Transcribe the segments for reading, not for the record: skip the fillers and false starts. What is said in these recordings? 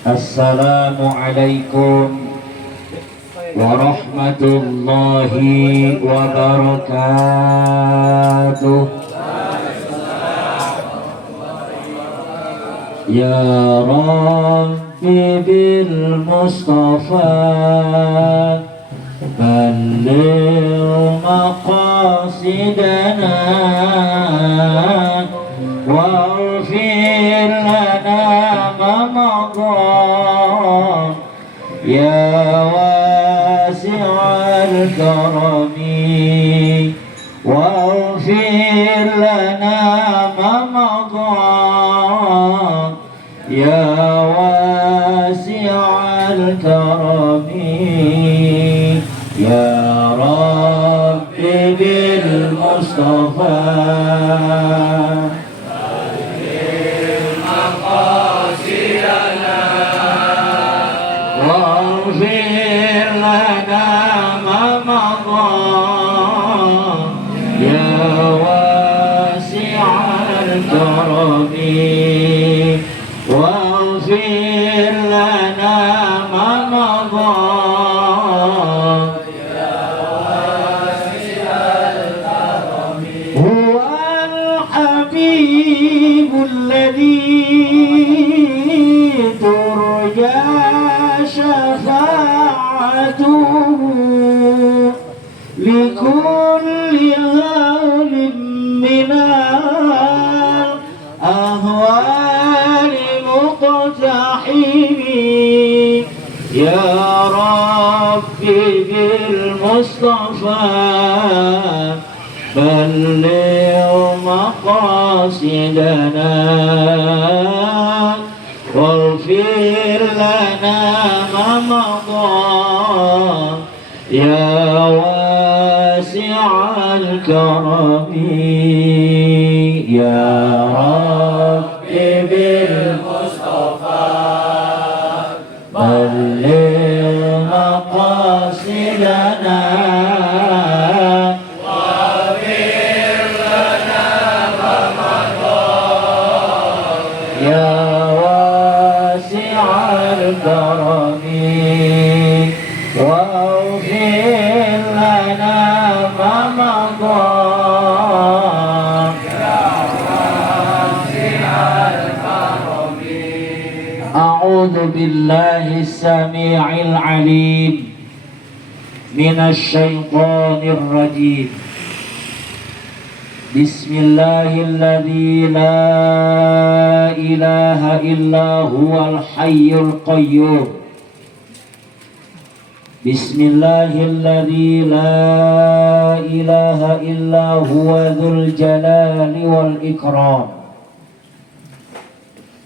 Assalamualaikum warahmatullahi wabarakatuh. Ya Rabbi bil Mustafa balligh maqasidana waghfir lana ma madha ya wasi'al karami waghfir lana ma madha ya wasi'al karami ya Rabbi bil Mustafa واغفر لنا ما مضى يا واسع الكرم واغفر لنا ما مضى يا واسع الكرم هو الحبيب الذي ترجى شفاعته لكل هول من الأهوال مقتحم يا ربي بالمصطفى بلغ مقاصدنا واغفر لنا ما مضى يا واسع الكرم يا رب بالمصطفى بلغ مقاصدنا واغفر لنا ما مضى يا الكرم واغفر لنا ما مضى يا واسع الكرم أعوذ بالله السميع العليم من الشيطان الرجيم بسم الله الذي لا إله إلا هو الحي القيوم بسم الله الذي لا إله إلا هو ذو الجلال والإكرام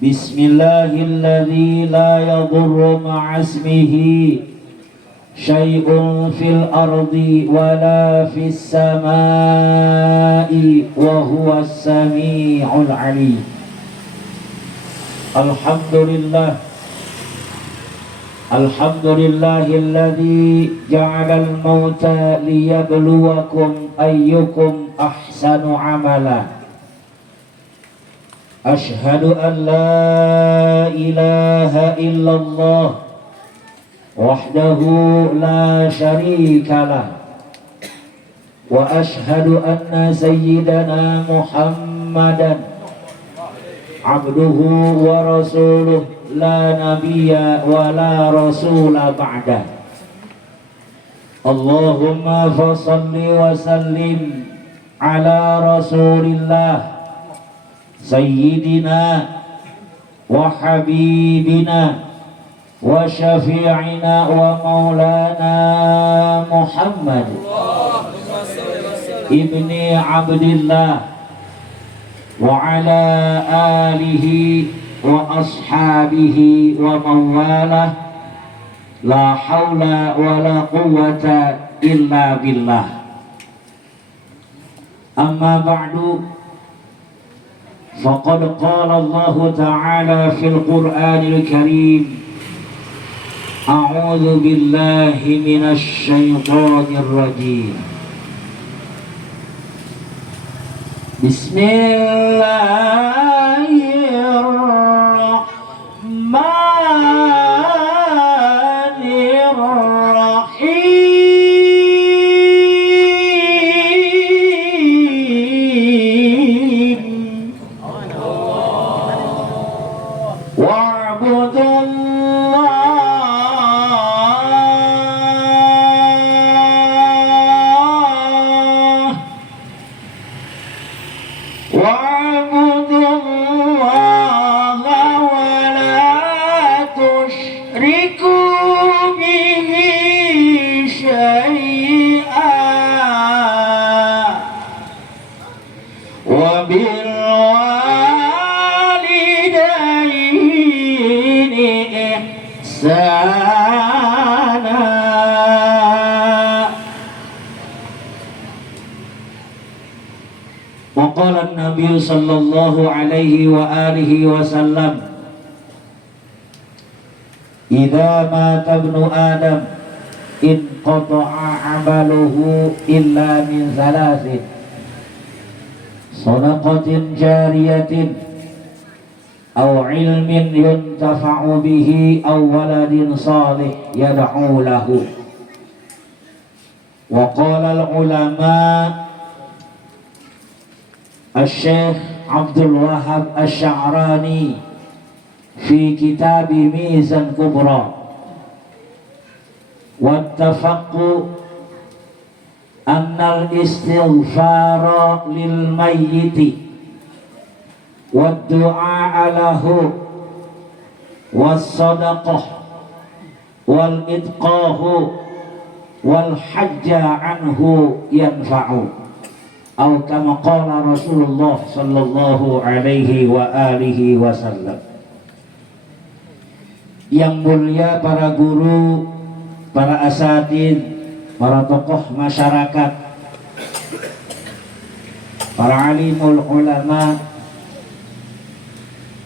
بسم الله الذي لا يضر مع اسمه شيء في الأرض ولا في السماء وهو السميع العليم الحمد لله الذي جعل الموت ليبلوكم أيكم أحسن عملا أشهد أن لا إله إلا الله وحده لا شريك له وأشهد أن سيدنا محمدا عبده ورسوله لا نبي ولا رسول بعده اللهم فصل وسلم على رسول الله سيدنا وحبيبنا وشفيعنا ومولانا محمد ابن عبد الله وعلى آله وأصحابه ومن والاه لا حول ولا قوة إلا بالله أما بعد فقد قال الله تعالى في القرآن الكريم أعوذ بالله من الشيطان الرجيم بسم الله الرحمن Nabi sallallahu alaihi wa alihi wasallam, idza mata ibnu Adam inqata'a 'amaluhu illa min thalathin, shadaqatin jariyatin aw ilmin yuntafa'u bihi aw waladin salih yad'u lahu. Wa qala al-ulama Asy-Syaikh Abdul Wahhab Asy-Sya'rani fi kitab Mizan Kubra, wattafaqu annal istighfara lil mayyiti wad du'a lahu was sadaqah wal itqahu wal hajja anhu yanfa'u, atau kama qala Rasulullah sallallahu alaihi wa alihi wasallam. Yang mulia para guru, para asatidz, para tokoh masyarakat, para alimul ulama,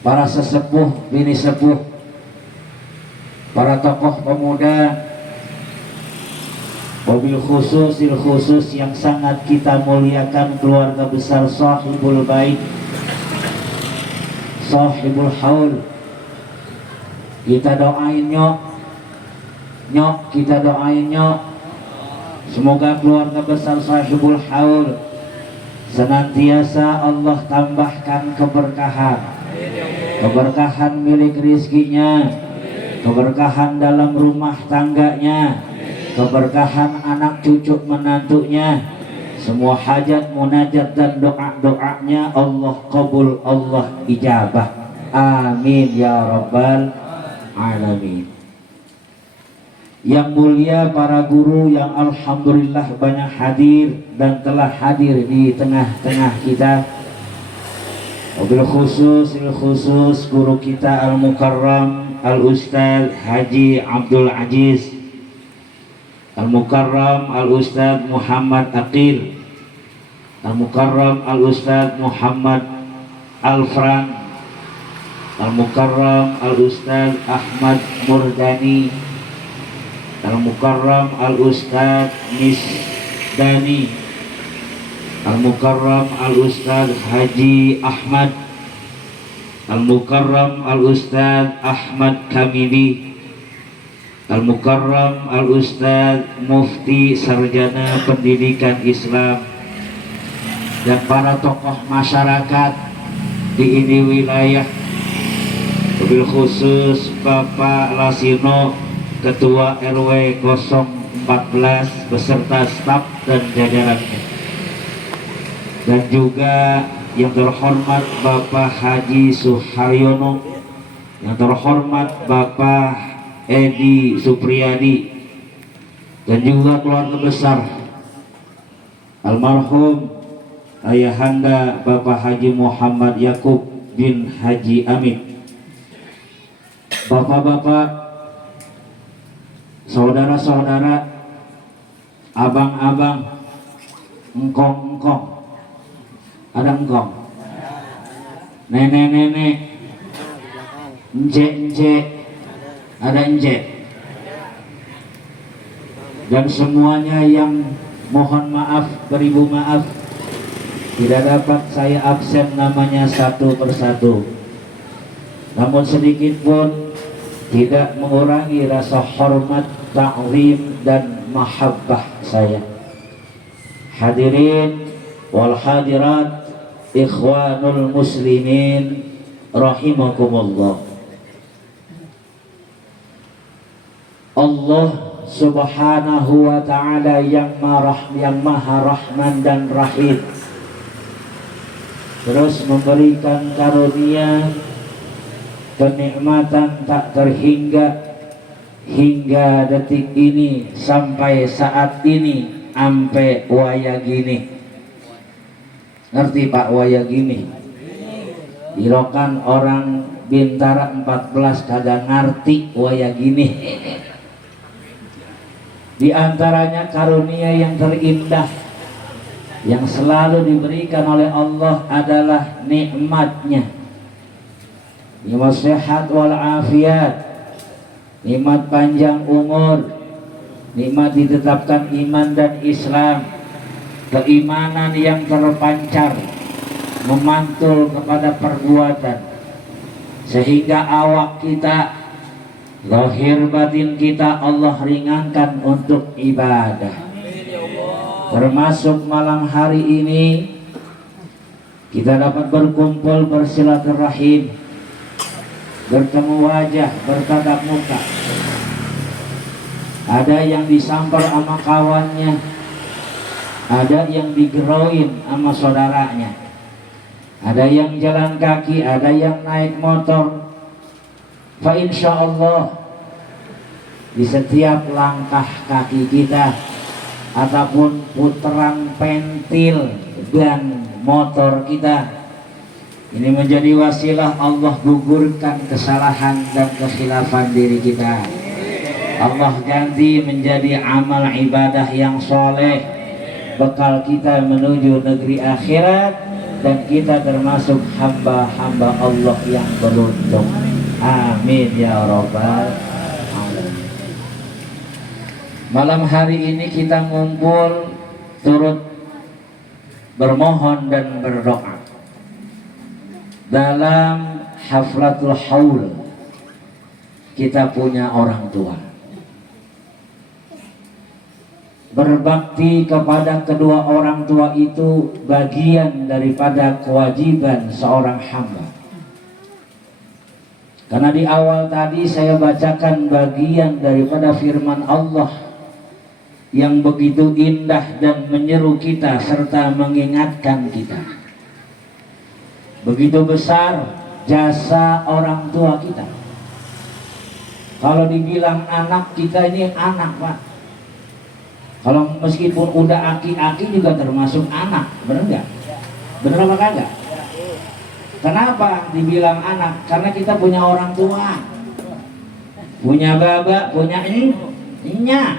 para sesepuh bini sepuh, para tokoh pemuda, wabil khusus yang sangat kita muliakan keluarga besar sahibul bait, sahibul haul. Kita doain nyok, kita doain nyok, semoga keluarga besar sahibul haul senantiasa Allah tambahkan keberkahan milik rizkinya, keberkahan dalam rumah tangganya, keberkahan anak cucu menantunya, semua hajat, munajat dan doa-doanya Allah kabul, Allah ijabah. Amin ya rabbal alamin. Yang mulia para guru yang alhamdulillah banyak hadir dan telah hadir di tengah-tengah kita. Wabil khusus guru kita al-mukarram al-ustaz Haji Abdul Aziz, al-mukarram al-ustaz Muhammad Aqil, al-mukarram al-ustaz Muhammad Al-Fran, al-mukarram al-ustaz Ahmad Murdani, al-mukarram al-ustaz Misdani, al-mukarram al-ustaz Haji Ahmad, al-mukarram al-ustaz Ahmad Kamili, al-mukarram al-ustaz Mufti Sarjana Pendidikan Islam, dan para tokoh masyarakat di ini wilayah, wabil khusus Bapak Lasino, Ketua RW 014 beserta staf dan jajarannya, dan juga yang terhormat Bapak Haji Suharyono, yang terhormat Bapak Edi Supriyadi, dan juga keluarga besar almarhum ayahanda Bapak Haji Muhammad Yakub bin Haji Amin. Bapak-bapak, saudara-saudara, abang-abang, engkong-engkong, ada engkong, nenek-nenek, encek-encek, ada encek, dan semuanya yang mohon maaf, beribu maaf, tidak dapat saya absen namanya satu persatu, namun sedikit pun tidak mengurangi rasa hormat, ta'zim dan mahabbah saya. Hadirin wal hadirat, ikhwanul muslimin rahimakumullah. Allah subhanahu wa ta'ala yang maha rahman dan rahim terus memberikan karunia kenikmatan tak terhingga hingga detik ini, sampai saat ini, sampai waya gini. Ngerti Pak waya gini? Irokan orang Bintara 14 kagak ngerti waya gini. Di antaranya karunia yang terindah yang selalu diberikan oleh Allah adalah nikmatnya, nikmat sehat wal afiat, nikmat panjang umur, nikmat ditetapkan iman dan Islam, keimanan yang terpancar memantul kepada perbuatan sehingga awak kita, lahir batin kita Allah ringankan untuk ibadah. Termasuk malam hari ini kita dapat berkumpul bersilaturahim, bertemu wajah, bertatap muka. Ada yang disamper sama kawannya, ada yang digeroin sama saudaranya, ada yang jalan kaki, ada yang naik motor. Fa insya Allah di setiap langkah kaki kita ataupun putaran pentil dan motor kita, ini menjadi wasilah Allah gugurkan kesalahan dan kekhilafan diri kita. Allah ganti menjadi amal ibadah yang soleh, bekal kita menuju negeri akhirat, dan kita termasuk hamba-hamba Allah yang beruntung. Amin ya rabbal alamin. Malam hari ini kita ngumpul turut bermohon dan berdoa dalam haflatul haul. Kita punya orang tua, berbakti kepada kedua orang tua itu bagian daripada kewajiban seorang hamba. Karena di awal tadi saya bacakan bagian daripada firman Allah yang begitu indah dan menyeru kita serta mengingatkan kita. Begitu besar jasa orang tua kita. Kalau dibilang anak, kita ini anak, Pak. Kalau meskipun udah aki-aki juga termasuk anak, bener nggak? Bener apa kagak? Kenapa dibilang anak? Karena kita punya orang tua, punya baba, punya enya.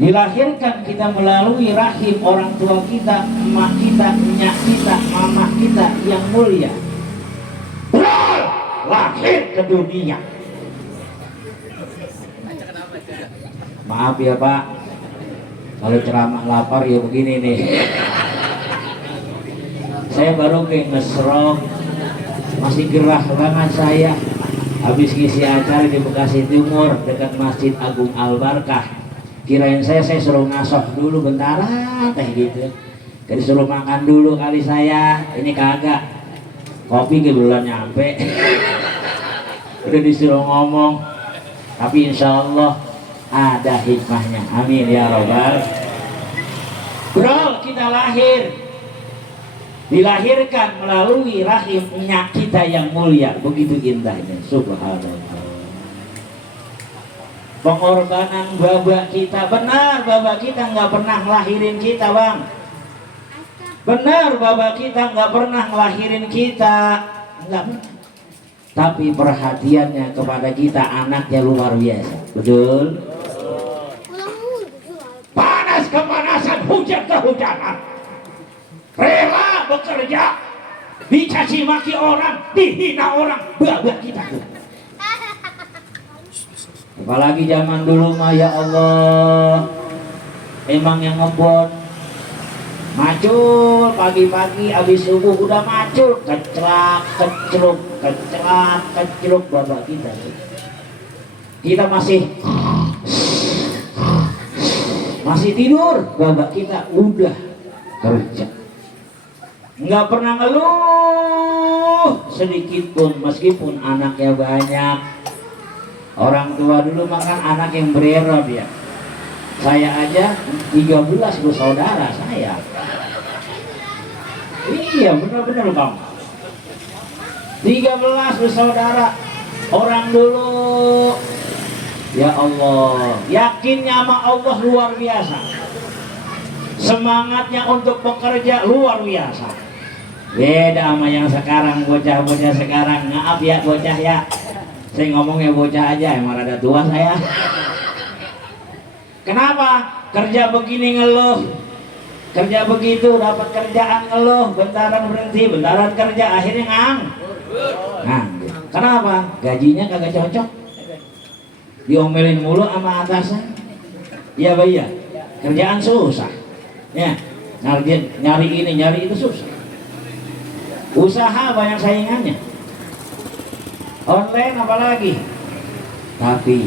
Dilahirkan kita melalui rahim orang tua kita, emak kita, nyak kita, mama kita yang mulia. Lahir ke dunia. Maaf ya Pak, kalau ceramah lapar ya begini nih. Saya baru ke ngesrok, masih gerah banget saya. Habis ngisi acara di Bekasi Timur dekat Masjid Agung Al-Barkah. Kirain saya suruh ngasoh dulu bentaran teh gitu. Jadi suruh makan dulu kali saya. Ini kagak. Kopi ke belum nyampe. Udah disuruh ngomong. Tapi insya Allah ada hikmahnya. Amin ya robbal. Bro, kita lahir, dilahirkan melalui rahim nyak kita yang mulia. Begitu indahnya, subhanallah. Pengorbanan baba kita, benar baba kita nggak pernah ngelahirin kita, Bang. Benar baba kita nggak pernah ngelahirin kita, nggak pernah. Tapi perhatiannya kepada kita anaknya luar biasa, betul? Panas kepanasan, hujan kehujanan, rela bekerja, dicaci maki orang, dihina orang, baba kita. Apalagi zaman dulu mah ya Allah, emang yang ngebon macul pagi-pagi habis subuh udah macul, keclak kecluk bapak kita. Kita masih tidur, bapak kita udah kerja. Nggak pernah ngeluh sedikit pun meskipun anaknya banyak. Orang tua dulu makan anak yang bererot ya. Saya aja 13 bersaudara saya. Iya benar-benar Bang. 13 bersaudara. Orang dulu ya Allah, yakinnya sama Allah luar biasa. Semangatnya untuk bekerja luar biasa. Beda sama yang sekarang, bocah-bocah sekarang. Maaf ya bocah ya. Saya ngomongnya bocah aja, emang rada tua saya. Kenapa? Kerja begini ngeluh. Kerja begitu, dapat kerjaan ngeluh, bentaran berhenti, bentaran kerja, akhirnya nganggur. Kenapa? Gajinya kagak cocok, diomelin mulu sama atasan. Iya Pak, iya. Kerjaan susah, ya. Nyari ini, nyari itu susah. Usaha banyak saingannya, online apalagi. Tapi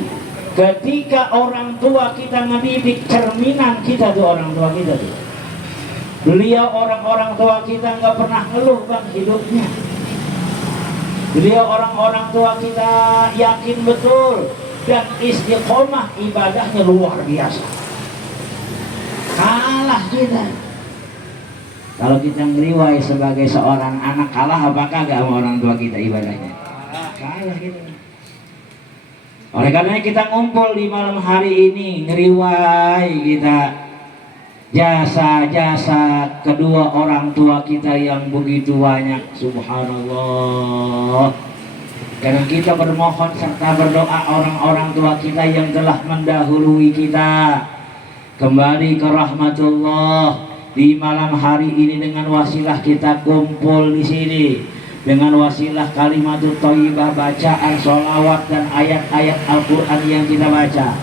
ketika orang tua kita ngedidik, cerminan kita tuh orang tua kita tuh. Beliau orang-orang tua kita nggak pernah ngeluh bang hidupnya. Beliau orang-orang tua kita yakin betul dan istiqomah ibadahnya luar biasa. Kalah kita. Kalau kita ngeriwai sebagai seorang anak, kalah apakah gak sama orang tua kita ibadahnya? Kalah kita. Oleh karena kita ngumpul di malam hari ini, ngeriwai kita jasa-jasa kedua orang tua kita yang begitu banyak, subhanallah. Karena kita bermohon serta berdoa orang-orang tua kita yang telah mendahului kita kembali ke rahmatullah di malam hari ini, dengan wasilah kita kumpul di sini, dengan wasilah kalimatut thayyibah, bacaan sholawat dan ayat-ayat Al-Quran yang kita baca,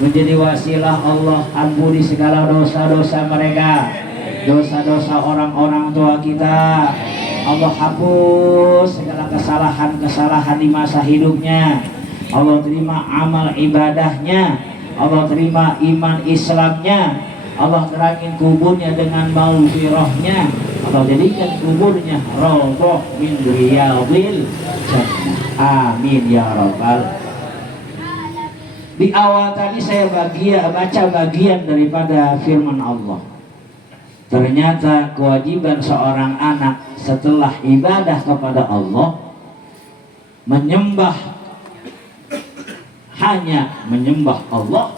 menjadi wasilah Allah ampuni segala dosa-dosa mereka, dosa-dosa orang-orang tua kita. Allah hapus segala kesalahan-kesalahan di masa hidupnya. Allah terima amal ibadahnya. Allah terima iman Islamnya. Allah terangin kuburnya dengan maghfirahnya. Allah jadikan kuburnya rawdah min riyadil jannah. Amin ya rabbal. Di awal tadi saya baca bagian daripada firman Allah. Ternyata kewajiban seorang anak setelah ibadah kepada Allah, menyembah, hanya menyembah Allah.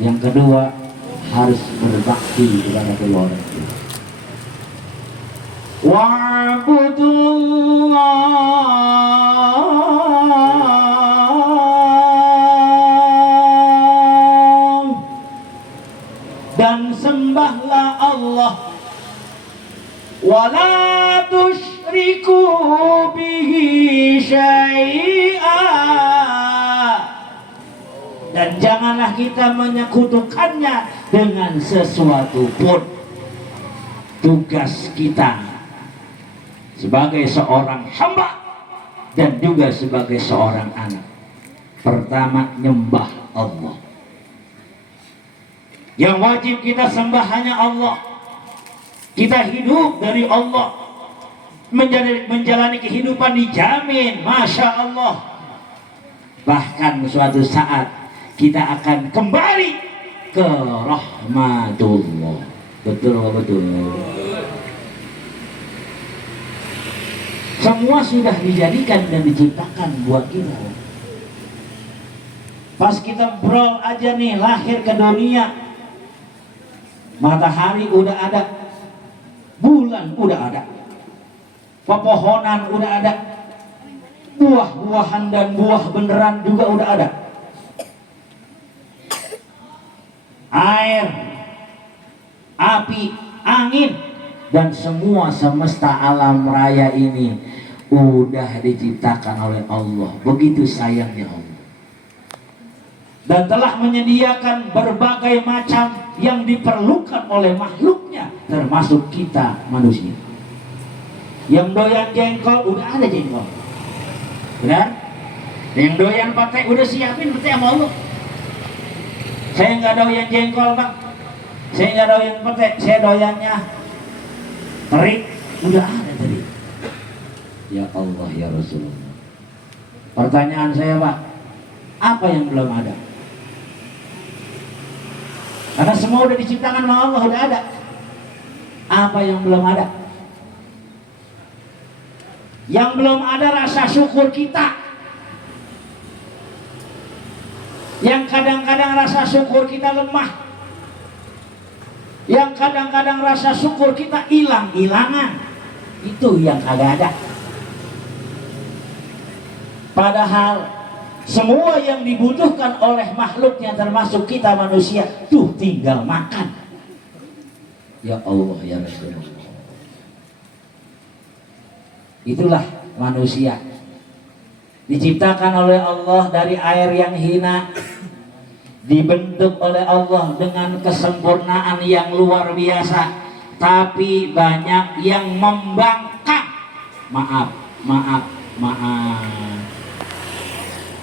Yang kedua, harus berbakti kepada kedua orang tua. Dan sembahlah Allah, wala tusyriku bihi syai'a, dan janganlah kita menyekutukannya dengan sesuatu pun. Tugas kita sebagai seorang hamba dan juga sebagai seorang anak, pertama nyembah Allah. Yang wajib kita sembah hanya Allah. Kita hidup dari Allah, menjalani kehidupan dijamin, masya Allah. Bahkan suatu saat kita akan kembali ke rahmatullah. Betul betul. Semua sudah dijadikan dan diciptakan buat kita. Pas kita brol aja nih, lahir ke dunia, matahari udah ada, bulan udah ada, pepohonan udah ada, buah-buahan dan buah beneran juga udah ada, air, api, angin, dan semua semesta alam raya ini udah diciptakan oleh Allah. Begitu sayangnya Allah, dan telah menyediakan berbagai macam yang diperlukan oleh makhluknya, termasuk kita manusia. Yang doyan jengkol udah ada jengkol, benar? Yang doyan pete udah siapin pete sama Allah. Saya nggak doyan jengkol bang, saya nggak doyan pete, saya doyannya terik, udah ada tadi. Ya Allah ya Rasulullah. Pertanyaan saya pak, apa yang belum ada? Karena semua udah diciptakan sama Allah, udah ada. Apa yang belum ada? Yang belum ada rasa syukur kita. Yang kadang-kadang rasa syukur kita lemah. Yang kadang-kadang rasa syukur kita hilang-hilangan. Itu yang kagak ada. Padahal semua yang dibutuhkan oleh makhluknya termasuk kita manusia tuh tinggal makan. Ya Allah ya Rasulullah. Itulah manusia, diciptakan oleh Allah dari air yang hina, dibentuk oleh Allah dengan kesempurnaan yang luar biasa, tapi banyak yang membangkang. Maaf.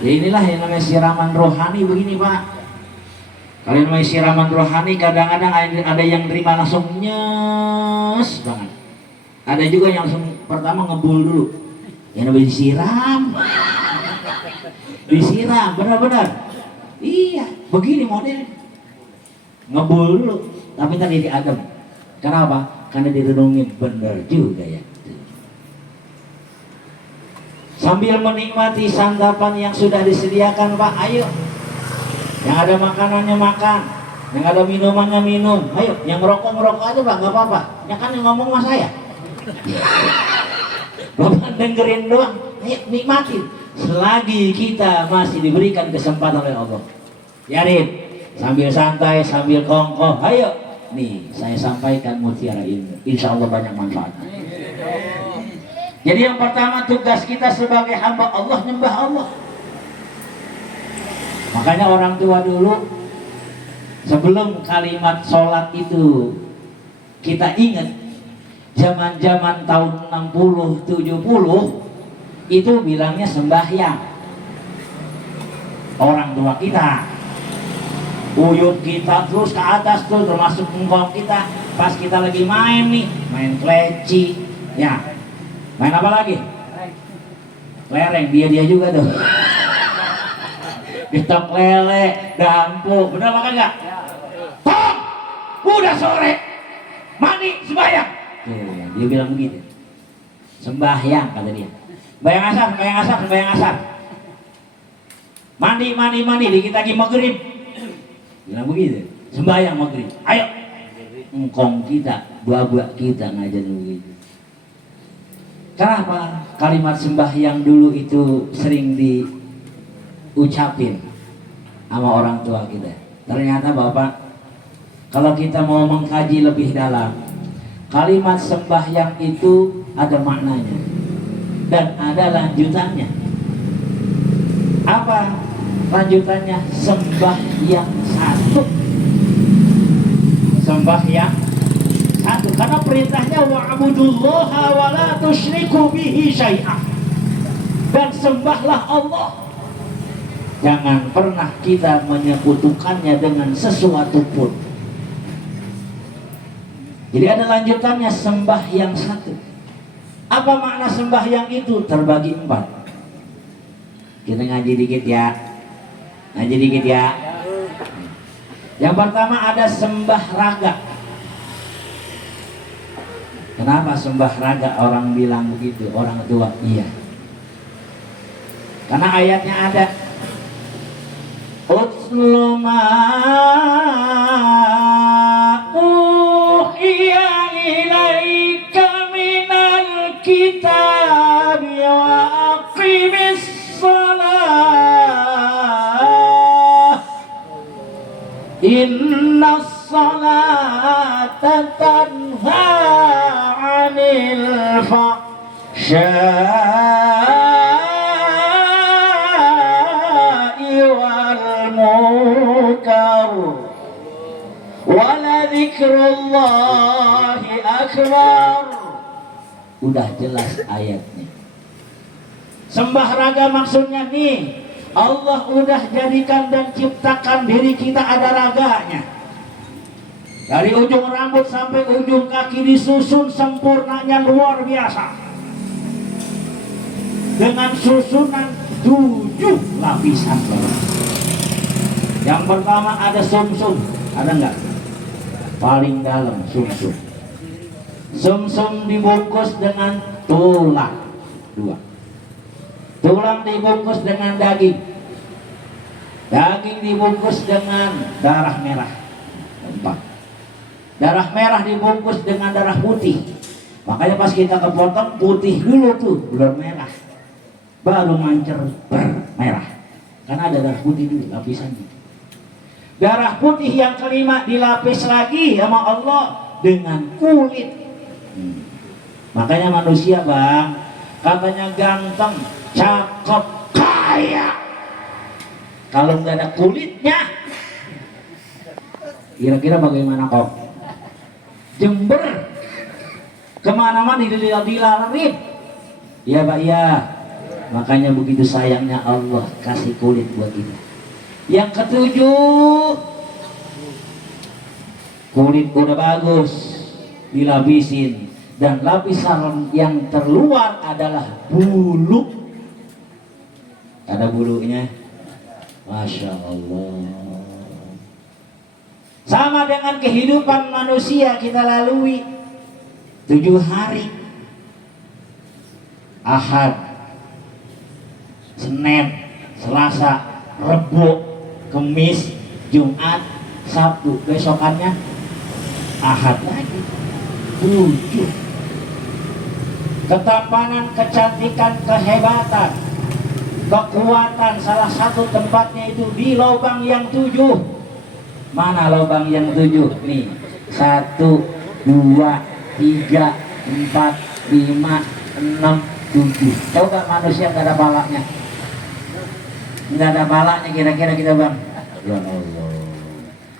Ya inilah yang namanya siraman rohani begini Pak. Kalau yang namanya siraman rohani kadang-kadang ada yang terima langsung nyes banget. Ada juga yang langsung pertama ngebul dulu. Yang namanya disiram benar-benar. Iya, begini modelnya. Ngebul dulu, tapi tadi diadem. Kenapa? Karena direnungin benar juga ya. Sambil menikmati santapan yang sudah disediakan Pak, ayo. Yang ada makanannya makan, yang ada minumannya minum. Ayo, yang ngerokok aja Pak, nggak apa-apa. Ya kan yang ngomong sama saya. Bapak dengerin doang, ayo nikmatin. Selagi kita masih diberikan kesempatan oleh Allah. Yarin, sambil santai, sambil kongkoh, ayo. Nih, saya sampaikan mutiara ini. Insya Allah banyak manfaatnya. Jadi yang pertama tugas kita sebagai hamba Allah, nyembah Allah. Makanya orang tua dulu sebelum kalimat sholat itu kita ingat, zaman-zaman tahun 60-70 itu bilangnya sembahyang. Orang tua kita, uyut kita terus ke atas tuh, termasuk engkong kita. Pas kita lagi main nih, main kleci, ya. Main apa lagi? Lereng, dia juga tuh. Pitok lele, dampu, bener makan nggak? Tom, udah sore, mandi sembahyang. Dia bilang begitu. Sembahyang kata dia. Sembahyang asar. Mandi, dikit lagi maghrib. Bilang begitu. Sembahyang maghrib. Ayo, engkong kita, buah-buah kita ngajarin begitu. Kenapa kalimat sembahyang dulu itu sering diucapin sama orang tua kita? Ternyata Bapak, kalau kita mau mengkaji lebih dalam, kalimat sembahyang itu ada maknanya dan ada lanjutannya. Apa lanjutannya? Sembahyang satu. Sembahyang satu, karena perintahnya wa'budullaha wa la tusyriku bihi syai'ah, dan sembahlah Allah, jangan pernah kita menyekutukannya dengan sesuatu pun. Jadi ada lanjutannya, sembahyang satu. Apa makna sembahyang itu? Terbagi 4. Kita ngaji dikit ya. Yang pertama ada sembah raga. Kenapa sembah raga orang bilang begitu? Orang tua, iya. Karena ayatnya ada. Utlu ma uhiya ilaika minal kitab wa aqimis salah. Inna salata tanha 'anil fahsya'i wal munkar wa la dzikrullahi akbar. Udah jelas ayatnya. Sembah raga maksudnya nih, Allah udah jadikan dan ciptakan diri kita ada raganya. Dari ujung rambut sampai ujung kaki disusun sempurnanya luar biasa. Dengan susunan 7 lapisan. Yang pertama ada sumsum, ada enggak? Paling dalam sumsum. Sumsum dibungkus dengan tulang 2. Tulang dibungkus dengan daging. Daging dibungkus dengan darah merah 4. Darah merah dibungkus dengan darah putih. Makanya pas kita kepotong putih dulu tuh, belum merah, baru mancer merah. Karena ada darah putih dulu lapisannya. Darah putih yang kelima dilapis lagi sama Allah dengan kulit. Makanya manusia bang, katanya ganteng, cakep, kaya, kalau nggak ada kulitnya, kira-kira bagaimana kok? Jember, kemana-mana dilarin. Iya pak, iya. Makanya begitu sayangnya Allah kasih kulit buat kita. Yang ketujuh, kulit udah bagus, dilapisin, dan lapisan yang terluar adalah bulu. Ada bulunya, masya Allah. Sama dengan kehidupan manusia kita lalui 7 hari. Ahad, Senin, Selasa, Rebo, Kemis, Jumat, Sabtu. Besokannya Ahad lagi. 7. Ketampanan, kecantikan, kehebatan, kekuatan, salah satu tempatnya itu di lubang yang 7. Mana lubang yang 7? Nih, 1, 2, 3, 4, 5, 6, 7. Coba manusia nggak ada palanya, nggak ada palanya, kira-kira kita bang. Ya Allah.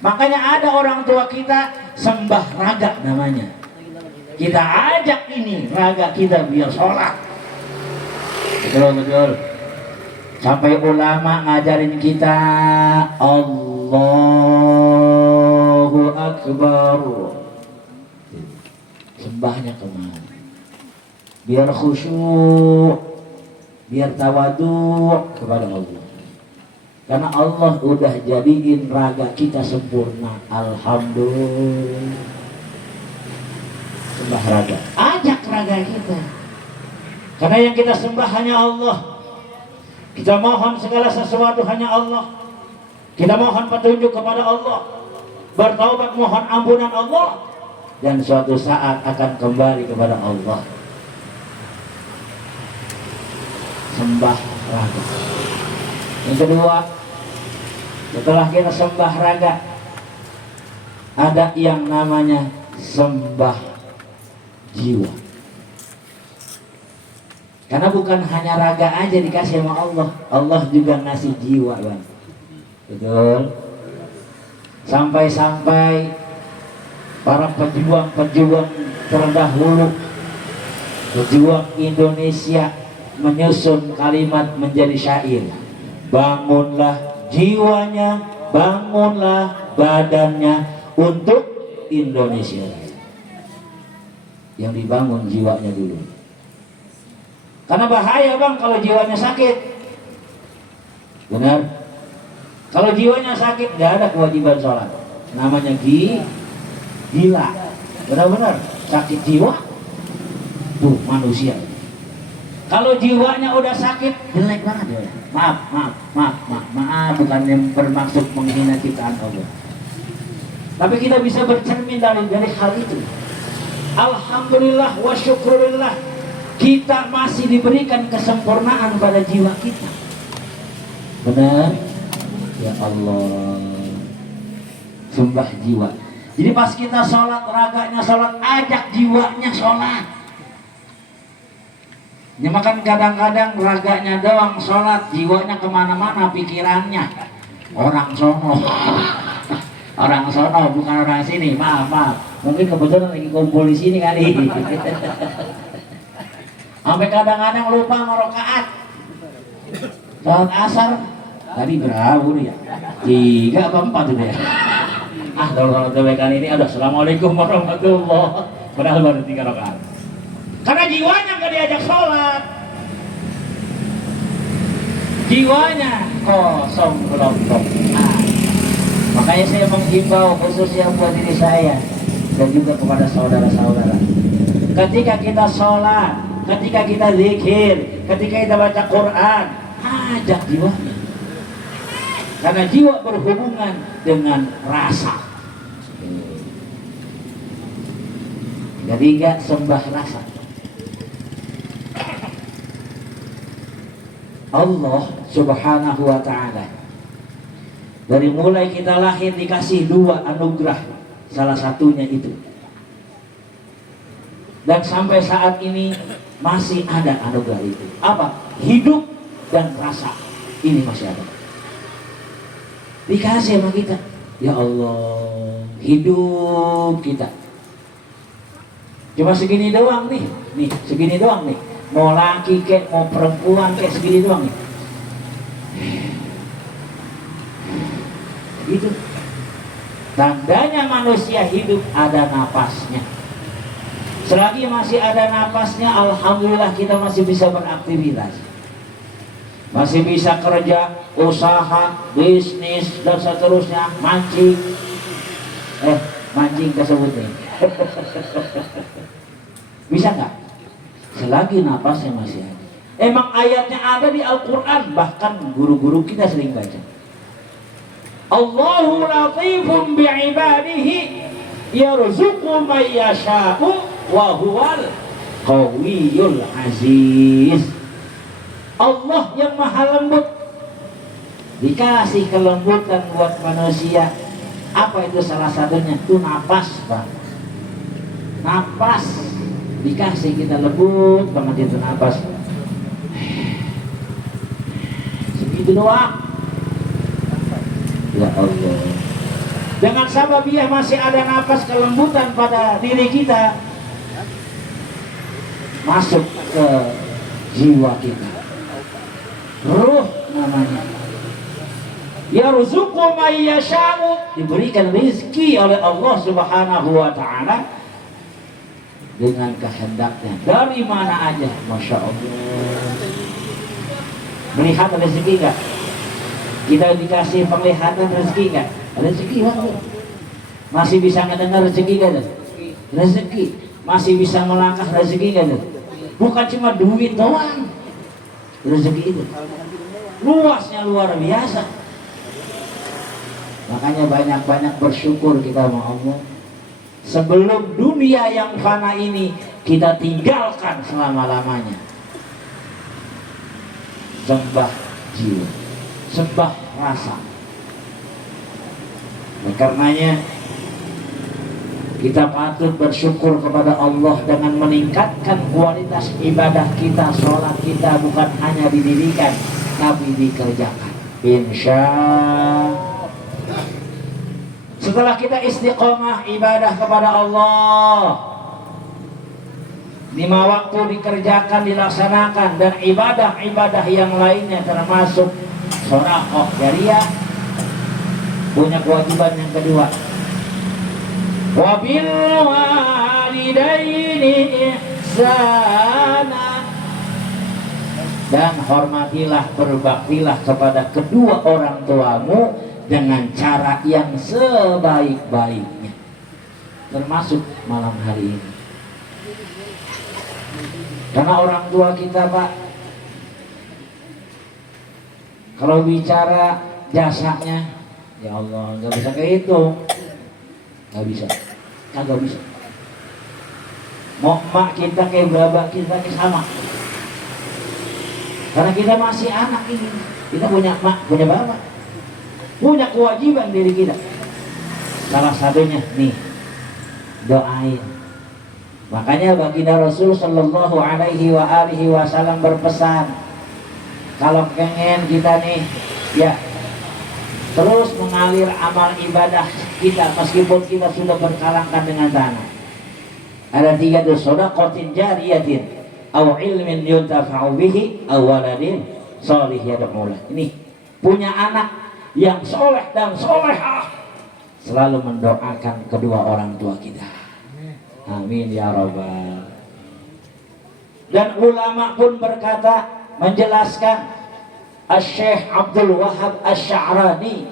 Makanya ada orang tua kita sembah raga namanya. Kita ajak ini raga kita biar sholat. Betul. Sampai ulama ngajarin kita Allahu Akbar. Sembahnya kemana? Biar khusyuk, biar tawadu kepada Allah. Karena Allah udah jadiin raga kita sempurna. Alhamdulillah. Sembah raga, ajak raga kita. Karena yang kita sembah hanya Allah. Kita mohon segala sesuatu hanya Allah. Kita mohon petunjuk kepada Allah, bertaubat mohon ampunan Allah, dan suatu saat akan kembali kepada Allah. Sembah raga. Yang kedua, setelah kita sembah raga, ada yang namanya sembah jiwa. Karena bukan hanya raga aja dikasih sama Allah, Allah juga ngasih jiwa bang. Betul. Sampai-sampai para pejuang-pejuang terdahulu, pejuang Indonesia, menyusun kalimat menjadi syair. Bangunlah jiwanya, bangunlah badannya untuk Indonesia. Yang dibangun jiwanya dulu. Karena bahaya bang kalau jiwanya sakit. Benar? Kalau jiwanya sakit nggak ada kewajiban sholat. Namanya gila. Benar-benar sakit jiwa. Tuh manusia. Kalau jiwanya udah sakit, jelek banget ya. Maaf, bukan yang bermaksud menghina ciptaan Allah. Tapi kita bisa bercermin dari hal itu. Alhamdulillah wa syukurillah, kita masih diberikan kesempurnaan pada jiwa kita. Benar? Ya Allah. Sembah jiwa. Jadi pas kita sholat, raganya sholat, ajak jiwanya sholat. Ya makan kadang-kadang raganya doang sholat, jiwanya kemana-mana pikirannya. Orang sono. Orang sono bukan orang sini. Maaf. Mungkin kebetulan lagi kumpul di sini kali. Sampai kadang-kadang lupa merakaat. Sholat asar tadi berapa ya? 3 apa 4 udah ya? Kalau kebaikan ini ada assalamualaikum warahmatullah. Padahal baru 3 rakaat. Karena jiwanya nggak diajak sholat, jiwanya kosong kelompok. Makanya saya menghimbau khususnya buat diri saya dan juga kepada saudara-saudara. Ketika kita sholat, ketika kita zikir, ketika kita baca Quran, ajak jiwanya. Karena jiwa berhubungan dengan rasa. Ketiga, sembah rasa. Allah subhanahu wa ta'ala, dari mulai kita lahir dikasih 2 anugerah. Salah satunya itu Dan sampai saat ini masih ada anugerah itu. Apa? Hidup dan rasa. Ini masih ada. Dikasih sama kita. Ya Allah, hidup kita. Cuma segini doang nih. Nih, segini doang nih. Mau laki kek, mau perempuan kek, segini doang nih. Gitu. Tandanya manusia hidup ada napasnya. Selagi masih ada napasnya, alhamdulillah kita masih bisa beraktivitas. Masih bisa kerja, usaha, bisnis, dan seterusnya, mancing. Mancing tersebut nih. Bisa nggak? Selagi napasnya masih ada. Emang ayatnya ada di Al-Quran, bahkan guru-guru kita sering baca. Allahu latifun bi'ibadihi yarzuqu man yasha'u wa huwal qawiyul aziz. Allah yang maha lembut, dikasih kelembutan buat manusia. Apa itu salah satunya? Itu napas, Pak. Napas dikasih kita lembut banget, itu napas. Segitu doang. Ya Allah. Dengan sababiyah masih ada napas kelembutan pada diri kita, masuk ke jiwa kita. Ruh namanya. Yarzuqu man yasha'u, diberikan rezeki oleh Allah Subhanahu wa taala dengan kehendaknya. Dari mana aja, Masya Allah. Melihat rezeki enggak? Kita dikasih penglihatan rezeki enggak? Rezeki banget. Masih bisa mendengar rezeki enggak? Rezeki. Masih bisa melangkah rezeki enggak? Bukan cuma duit doang. Rezeki itu luasnya luar biasa. Makanya banyak-banyak bersyukur kita sama Allah. Sebelum dunia yang fana ini kita tinggalkan selama-lamanya. Sembah jiwa, sembah rasa. Nah, karenanya kita patut bersyukur kepada Allah dengan meningkatkan kualitas ibadah kita, sholat kita bukan hanya didirikan, tapi dikerjakan. Insya setelah kita istiqomah ibadah kepada Allah, 5 waktu dikerjakan, dilaksanakan, dan ibadah-ibadah yang lainnya termasuk sedekah jariyah, punya kewajiban yang kedua. Wabil walidaini ihsana, dan hormatilah, berbaktilah kepada kedua orang tuamu dengan cara yang sebaik-baiknya, termasuk malam hari ini. Karena orang tua kita, Pak, kalau bicara jasanya, ya Allah, nggak bisa kehitung. Nggak bisa, kagak bisa. Mau mak kita kayak bapak kita sama. Karena kita masih anak ini, kita punya mak, punya bapak, punya kewajiban diri kita. Salah satunya nih, doain. Makanya baginda Rasul Shallallahu Alaihi Wasallam berpesan, kalau pengen kita nih, ya terus mengalir amal ibadah kita meskipun kita sudah berkalangkan dengan tanah. Ada 3 tuh, shadaqatin jariyatin, aw ilmin yuntafa'u bihi, aw waladin sholih yad'u lah. Ini punya anak yang soleh dan solehah, selalu mendoakan kedua orang tua kita. Amin ya Rabbal. Dan ulama pun berkata, menjelaskan, Syekh Abdul Wahab Asy-Sya'rani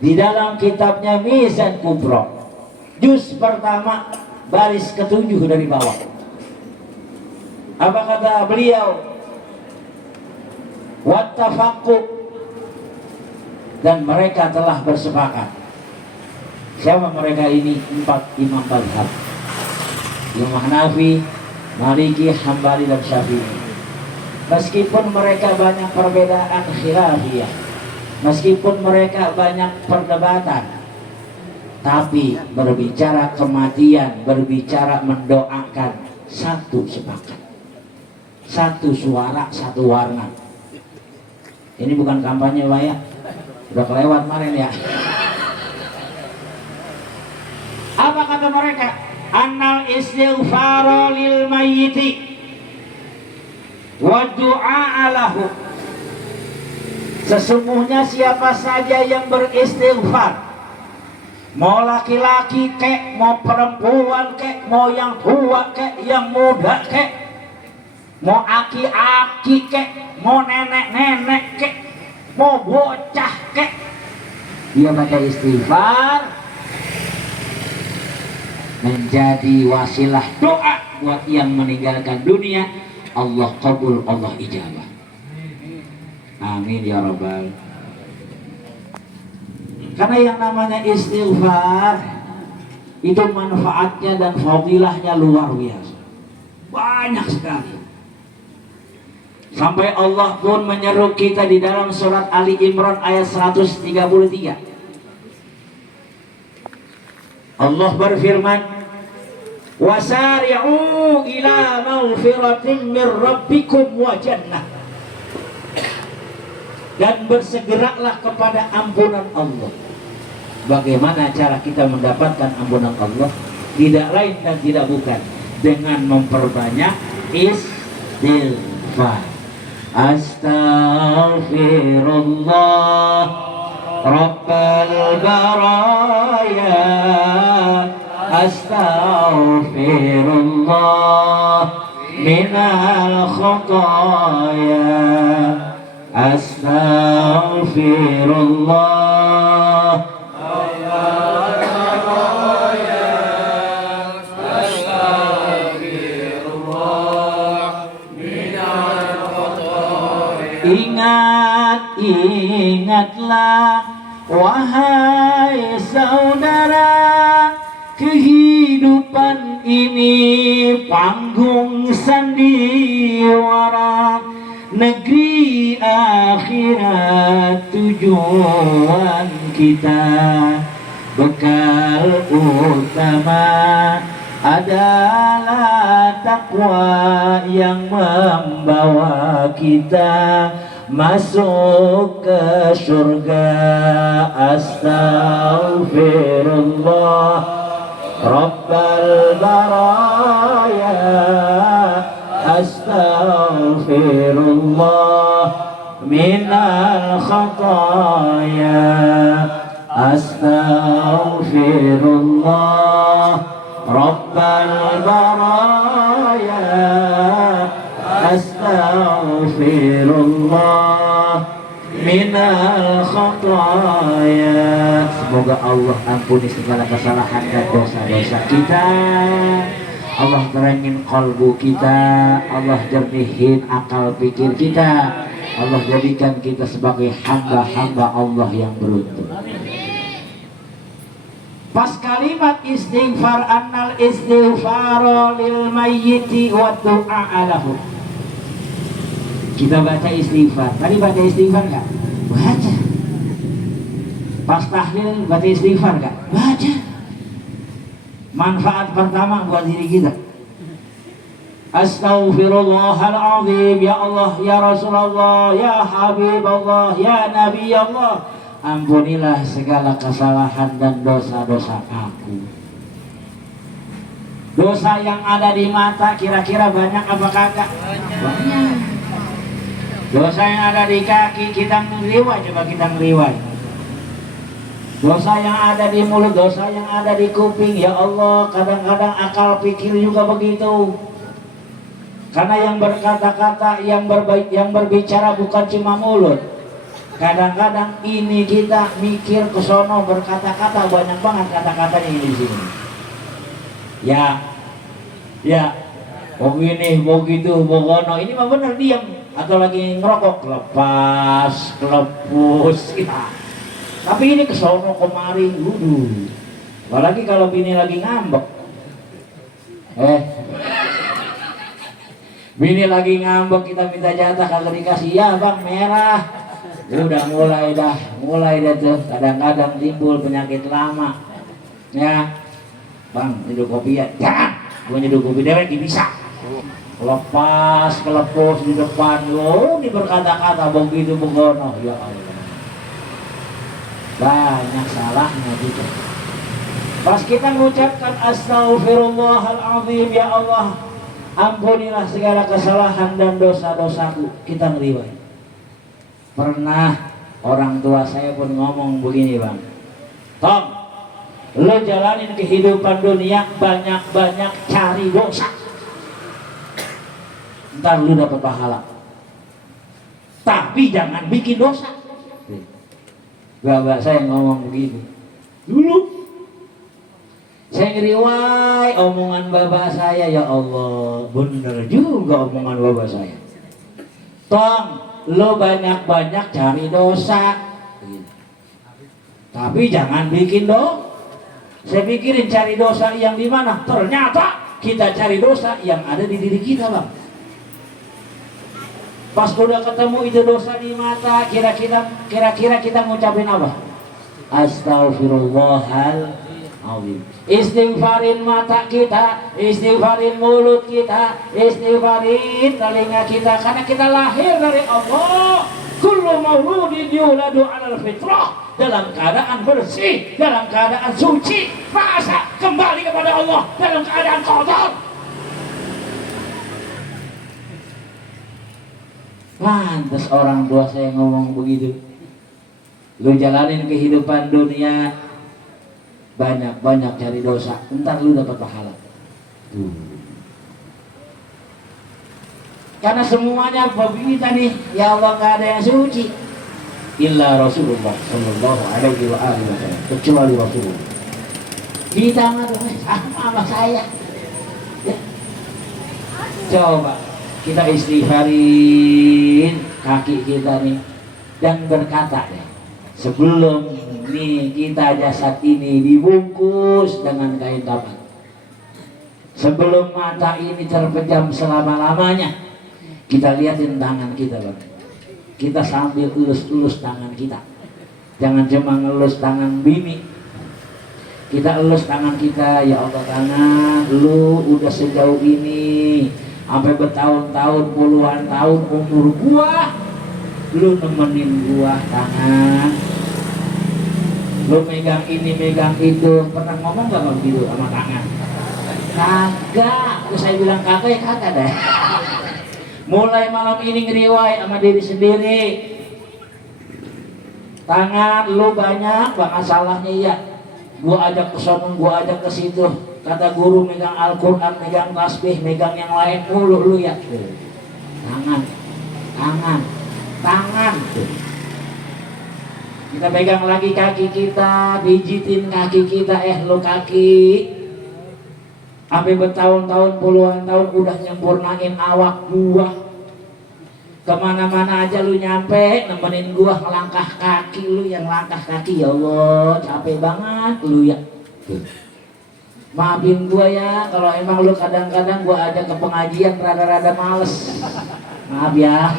di dalam kitabnya Mizan Kubra, juz pertama baris ke-7 dari bawah. Apa kata beliau? Wattafaqu, dan mereka telah bersepakat. Siapa mereka ini? 4 imam mazhab, Imam Hanafi, Maliki, Hambali, dan Syafi'i. Meskipun mereka banyak perbedaan khilafiyah, meskipun mereka banyak perdebatan, tapi berbicara kematian, berbicara mendoakan satu sepakat, satu suara, satu warna. Ini bukan kampanye Pak ya, udah kelewat kemarin ya. Apa kata mereka? Annal istighfara lil mayyiti wa du'a lahu. Sesungguhnya siapa saja yang beristighfar, mau laki-laki kek, mau perempuan kek, mau yang tua kek, yang muda kek, mau aki-aki kek, mau nenek-nenek kek, mau bocah kek, dia baca istighfar, menjadi wasilah doa buat yang meninggalkan dunia. Allah kabul, Allah ijabah. Amin ya rabbal. Karena yang namanya istighfar itu manfaatnya dan fadilahnya luar biasa, banyak sekali. Sampai Allah pun menyeru kita di dalam surat Ali Imran ayat 133. Allah berfirman, wasari'u ila maghfiratin min rabbikum wa jannah, dan bersegeralah kepada ampunan Allah. Bagaimana cara kita mendapatkan ampunan Allah? Tidak lain dan tidak bukan dengan memperbanyak istighfar. Astaghfirullah Rabbal baraya, astaghfirullah minal khataya, astaghfirullah ingatlah wahai saudara, kehidupan ini panggung sandiwara, negeri akhirat tujuan kita, bekal utama adalah takwa yang membawa kita masuk ke surga. Astaghfirullah Rabbal baraya, astaghfirullah minal khataya, astaghfirullah Rabbal baraya, astaghfirullah minal khataya. Semoga Allah ampuni segala kesalahan dan dosa-dosa kita. Allah terangin kalbu kita, Allah jernihin akal pikir kita, Allah jadikan kita sebagai hamba-hamba Allah yang beruntung. Pas kalimat istighfar, annal istighfar lil mayyiti wa du'a alahu. Kita baca istighfar. Tadi baca istighfar enggak? Baca. Pas tahlil baca istighfar enggak? Baca. Manfaat pertama buat diri kita. Astaghfirullahaladzim, ya Allah, ya Rasulullah, ya Habib Allah, ya Nabi Allah, ampunilah segala kesalahan dan dosa-dosa aku. Dosa yang ada di mata kira-kira banyak apa kagak? Banyak. Dosa yang ada di kaki kita ngeriwai, coba kita ngeriwai. Dosa yang ada di mulut, dosa yang ada di kuping, ya Allah, kadang-kadang akal pikir juga begitu. Karena yang berkata-kata, yang berbicara bukan cuma mulut. Kadang-kadang ini kita mikir ke sono berkata-kata, banyak banget kata-katanya di sini. Ya, mau gini, mau gitu, mau gono, ini mah bener diam. Atau lagi ngerokok, lepas, kelepus, ya. Tapi ini ke sono kemari, apalagi kalau bini lagi ngambek. Bini lagi ngambek, kita minta jatah kalau dikasih, ya bang merah. Udah mulai dah tuh, kadang-kadang timbul penyakit lama. Ya bang, itu kopi ya, jangan, gue nyedukupi dewek bisa lepas kelepos di depan lo ini berkata-kata begitu begono ya Allah banyak salahnya gitu. Pas kita mengucapkan astaghfirullahaladzim ya Allah ampunilah segala kesalahan dan dosa-dosaku, kita ngeriwayat. Pernah orang tua saya pun ngomong begini, Bang, Tom, lo jalanin kehidupan dunia banyak-banyak cari dosa, ntar lu dapat pahala, tapi jangan bikin dosa. Bapak saya ngomong begitu dulu. Saya ngeriwai omongan bapak saya, ya Allah, bener juga omongan bapak saya. Tom, lo banyak-banyak cari dosa, tapi jangan bikin dosa. Saya pikirin cari dosa yang di mana? Ternyata kita cari dosa yang ada di diri kita, Bang. Pas udah ketemu itu dosa di mata, kira-kira kita ngucapin apa? Astaghfirullahaladzim. Istighfarin mata kita, istighfarin mulut kita, istighfarin telinga kita, karena kita lahir dari Allah. Kullu mauludin yuladu 'alal fitrah, dalam keadaan bersih, dalam keadaan suci. Masa kembali kepada Allah dalam keadaan kotor? Lantas orang tua saya ngomong begitu. Lu jalanin kehidupan dunia banyak-banyak cari dosa, entar lu dapat pahala. Karena semuanya begitu tadi, ya Allah, gak ada yang suci illa Rasulullah sallallahu alaihi wasallam, kecuali Rasulullah. Kita mah sama saya. Ya. Coba kita istighfarin kaki kita nih dan berkata ya, sebelum nih kita jasad ini dibungkus dengan kain kafan, sebelum mata ini terpejam selama-lamanya, kita lihatin tangan kita, Bang. Kita sambil elus-elus tangan kita, jangan cuma ngelus tangan bini. Kita elus tangan kita, ya Allah, tangan lu udah sejauh ini, sampai bertahun-tahun, puluhan tahun umur gua, lu nemenin gua tangan, lu megang ini, megang itu. Pernah ngomong gak begitu sama tangan? Kagak. Terus saya bilang kagak, ya kagak deh. Mulai malam ini ngeriwai sama diri sendiri. Tangan lu banyak banget salahnya, ya. Gua ajak ke sono, gua ajak ke situ. Kata guru megang Al-Quran, megang tasbih, megang yang lain mulu lu, ya. Tangan, tangan, tangan. Kita pegang lagi kaki kita, pijitin kaki kita, lu kaki. Sampai bertahun-tahun, puluhan tahun udah nyempurnain awak gua. Kemana-mana aja lu nyampe, nemenin gua ngelangkah kaki lu, yang langkah kaki, ya Allah, capek banget lu, ya. Maafin gua ya, kalau emang lu kadang-kadang gua ajak ke pengajian rada-rada males. Maaf ya.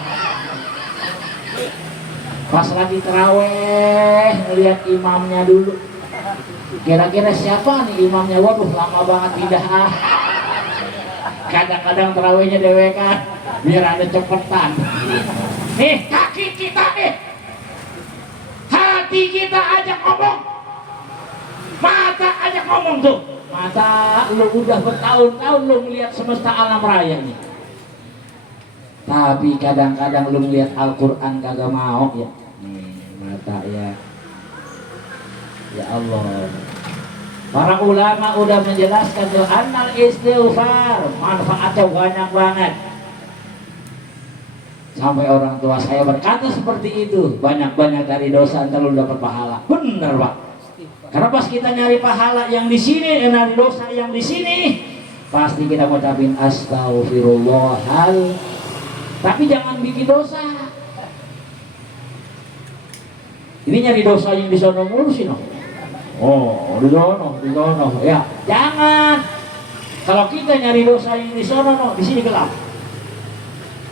Pas lagi terawih, ngeliat imamnya dulu, kira-kira siapa nih imamnya? Waduh, lama banget pindah. Kadang-kadang terawihnya dewekan, biar ada cepetan. Nih kaki kita nih, hati kita ajak ngomong, mata ajak ngomong tuh. Mata lu udah bertahun-tahun lu melihat semesta alam raya nih, tapi kadang-kadang lu melihat Al-Quran kagak mau, ya. Nih mata, ya. Ya Allah, para ulama udah menjelaskan tuh, annal istighfar manfaatnya banyak banget. Sampai orang tua saya berkata seperti itu, banyak-banyak dari dosa ntar lu dapat pahala. Bener, Pak. Karena pas kita nyari pahala yang di sini, nyari dosa yang di sini, pasti kita ngucapin astaghfirullahal. Tapi jangan bikin dosa. Ini nyari dosa yang di sono mulu sih, no. Oh, di sono, ya. Jangan. Kalau kita nyari dosa yang di sono, no, di sini gelap.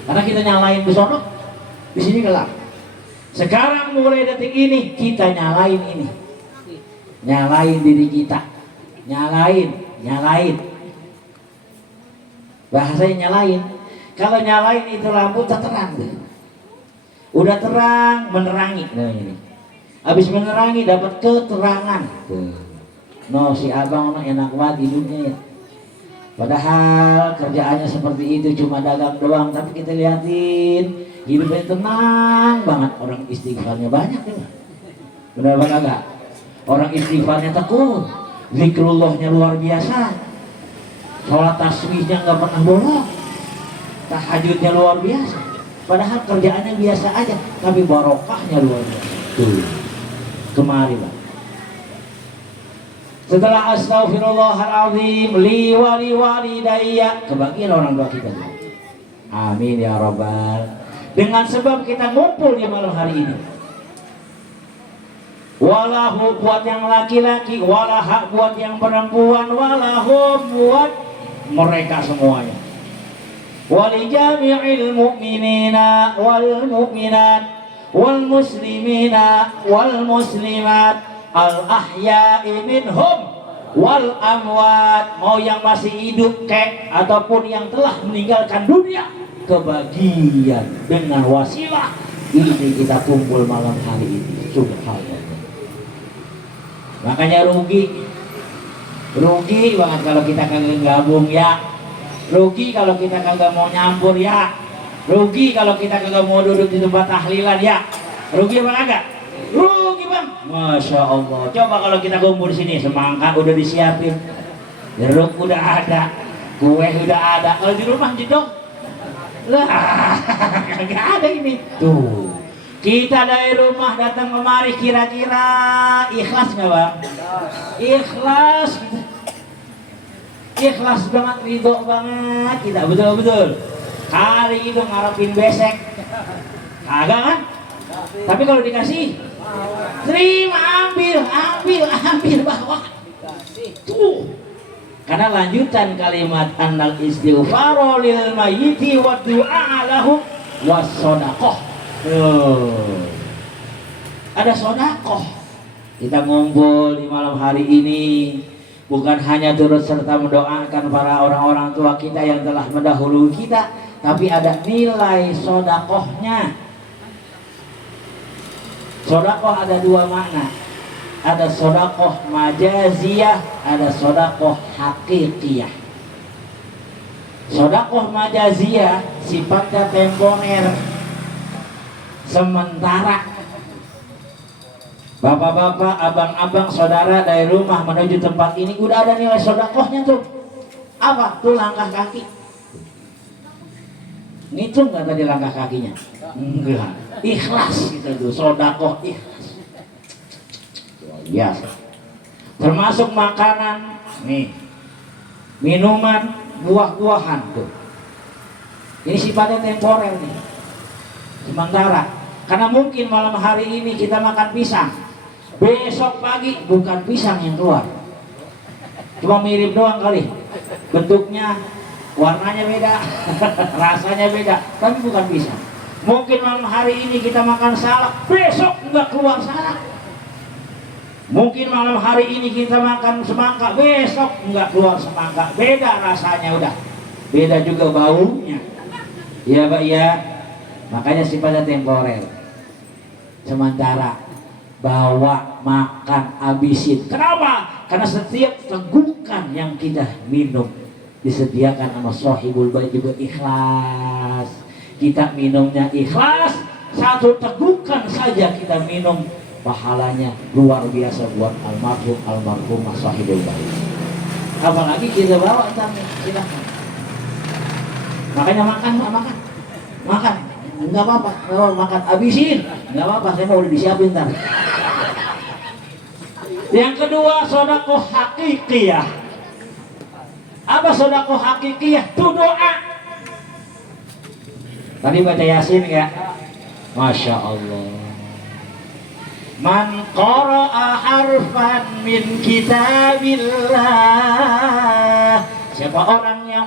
Karena kita nyalain di sono, di sini gelap. Sekarang mulai detik ini kita nyalain ini, nyalain diri kita, nyalain. Bahasanya nyalain. Kalau nyalain itu lampu terang tuh. Udah terang, menerangi. Nah ini. Habis menerangi dapat keterangan. Tuh. No, si abang enak banget hidupnya ya. Padahal kerjaannya seperti itu, cuma dagang doang. Tapi kita liatin hidupnya tenang banget. Orang istighfarnya banyak ya. Benar banget gak? Orang istighfarnya tekun, zikrullahnya luar biasa, sholat tasbihnya nggak pernah bolong, tahajudnya luar biasa. Padahal kerjaannya biasa aja, tapi barokahnya luar biasa. Tuh, kemari Pak. Setelah astaghfirullahaladzim li wali walidayya, kebagian orang tua kita. Amin ya rabbal. Dengan sebab kita ngumpul di malam hari ini, walahu buat yang laki-laki, walaha buat yang perempuan, walahu buat mereka semuanya. Wali jami'il mu'minina wal mu'minat wal muslimina wal muslimat al ahya'i minhum wal amwat, mau yang masih hidup kek ataupun yang telah meninggalkan dunia, kebagian dengan wasilah ini kita kumpul malam hari ini. Subhanallah. Makanya rugi banget kalau kita kagak gabung ya, rugi kalau kita kagak mau nyampur ya, rugi kalau kita kagak mau duduk di tempat tahlilan ya, rugi apa kagak? Rugi bang. Masya Allah. Coba kalau kita kumpul di sini, semangka udah disiapin, jeruk udah ada, kue udah ada. Kalau di rumah jedok lah kagak ada ini. Tuh, kita dari rumah datang kemari kira-kira ikhlas nggak bang? Ikhlas, ikhlas banget, ridho banget kita, betul-betul. Hari itu ngarepin besek, kagak kan? Tapi kalau dikasih, terima, ambil bawa. Tuh, karena lanjutan kalimat annal istighfaru lil mayyiti wa du'a lahu was shadaqah. Ada sodakoh. Kita ngumpul di malam hari ini bukan hanya turut serta mendoakan para orang-orang tua kita yang telah mendahului kita, tapi ada nilai sodakohnya. Sodakoh ada dua makna, ada sodakoh majaziyah, ada sodakoh hakikiyah. Sodakoh majaziyah sifatnya temporer, sementara. Bapak-bapak, abang-abang, saudara dari rumah menuju tempat ini udah ada nilai sodakohnya tuh. Apa? Tuh langkah kaki. Ngitung nggak tadi langkah kakinya? Enggak. Ikhlas gitu tuh, sodakoh ikhlas. Biasa. Termasuk makanan, nih, minuman, buah-buahan tuh. Ini sifatnya temporer nih, sementara. Karena mungkin malam hari ini kita makan pisang, besok pagi bukan pisang yang keluar, cuma mirip doang kali, bentuknya, warnanya beda, rasanya beda, tapi bukan pisang. Mungkin malam hari ini kita makan salak, besok nggak keluar salak. Mungkin malam hari ini kita makan semangka, besok nggak keluar semangka, beda rasanya, udah beda juga baunya. Ya Pak ya, makanya sifatnya temporer, sementara. Bawa, makan, habisin. Kenapa? Karena setiap tegukan yang kita minum disediakan sama Sohibul Bait juga ikhlas. Kita minumnya ikhlas, satu tegukan saja kita minum, pahalanya luar biasa buat almarhumah Sohibul Bait. Apalagi kita bawa tamu, silakan. Makanya makan, nggak apa-apa, makan habisin, nggak apa-apa, saya mau udah disiapin ntar. Yang kedua, sodakoh hakikiyah. Apa sodakoh hakikiyah? Itu doa. Tadi baca Yasin ya, Masya Allah. Man qara'a harfan min kitabillah, siapa orang yang